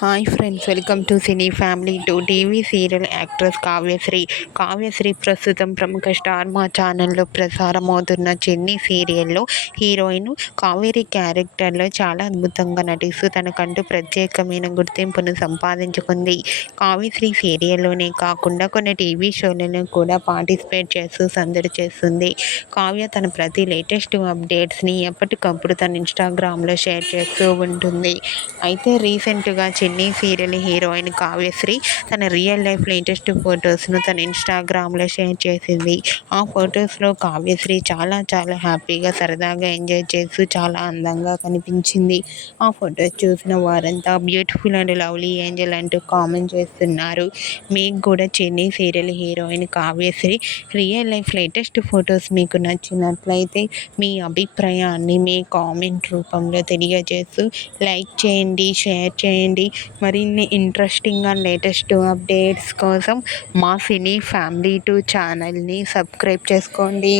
Hi friends, welcome to cine family to TV serial actress Kavyasri. Kavyasri ప్రస్తుతం ప్రముఖ star మా ఛానల్లో ప్రసారమవుతున్న చెన్నీ సీరియల్లో హీరోయిన్ కావేరి క్యారెక్టర్లో చాలా అద్భుతంగా నటిస్తూ తనకంటూ ప్రత్యేకమైన గుర్తింపును సంపాదించుకుంది. కావ్యశ్రీ సీరియల్లోనే కాకుండా కొన్ని టీవీ షోలను కూడా పార్టిసిపేట్ చేస్తూ సందడి చేస్తుంది. కావ్య తన ప్రతి లేటెస్ట్ అప్డేట్స్ని ఎప్పటికప్పుడు తన ఇన్స్టాగ్రామ్లో షేర్ చేస్తూ ఉంటుంది. అయితే రీసెంట్గా చెన్నీ సీరియల్ హీరోయిన్ కావ్యశ్రీ తన రియల్ లైఫ్ లేటెస్ట్ ఫొటోస్ను తన ఇన్స్టాగ్రామ్లో షేర్ చేసింది. ఆ ఫొటోస్లో కావ్యశ్రీ చాలా చాలా హ్యాపీగా సరదాగా ఎంజాయ్ చేస్తూ చాలా అందంగా కనిపించింది. ఆ ఫొటోస్ చూసిన వారంతా బ్యూటిఫుల్ అండ్ లవ్లీ ఏంజల్ అంటూ కామెంట్ చేస్తున్నారు. మీకు కూడా చెన్నీ serial heroine Kavyasri real life latest photos మీకు నచ్చినట్లయితే మీ అభిప్రాయాన్ని మీ కామెంట్ రూపంలో తెలియజేస్తూ లైక్ చేయండి, షేర్ చేయండి. మరిన్ని ఇంట్రెస్టింగ్ అండ్ లేటెస్ట్ అప్డేట్స్ కోసం మా సినీ ఫ్యామిలీ 2 ఛానల్ని సబ్స్క్రైబ్ చేసుకోండి.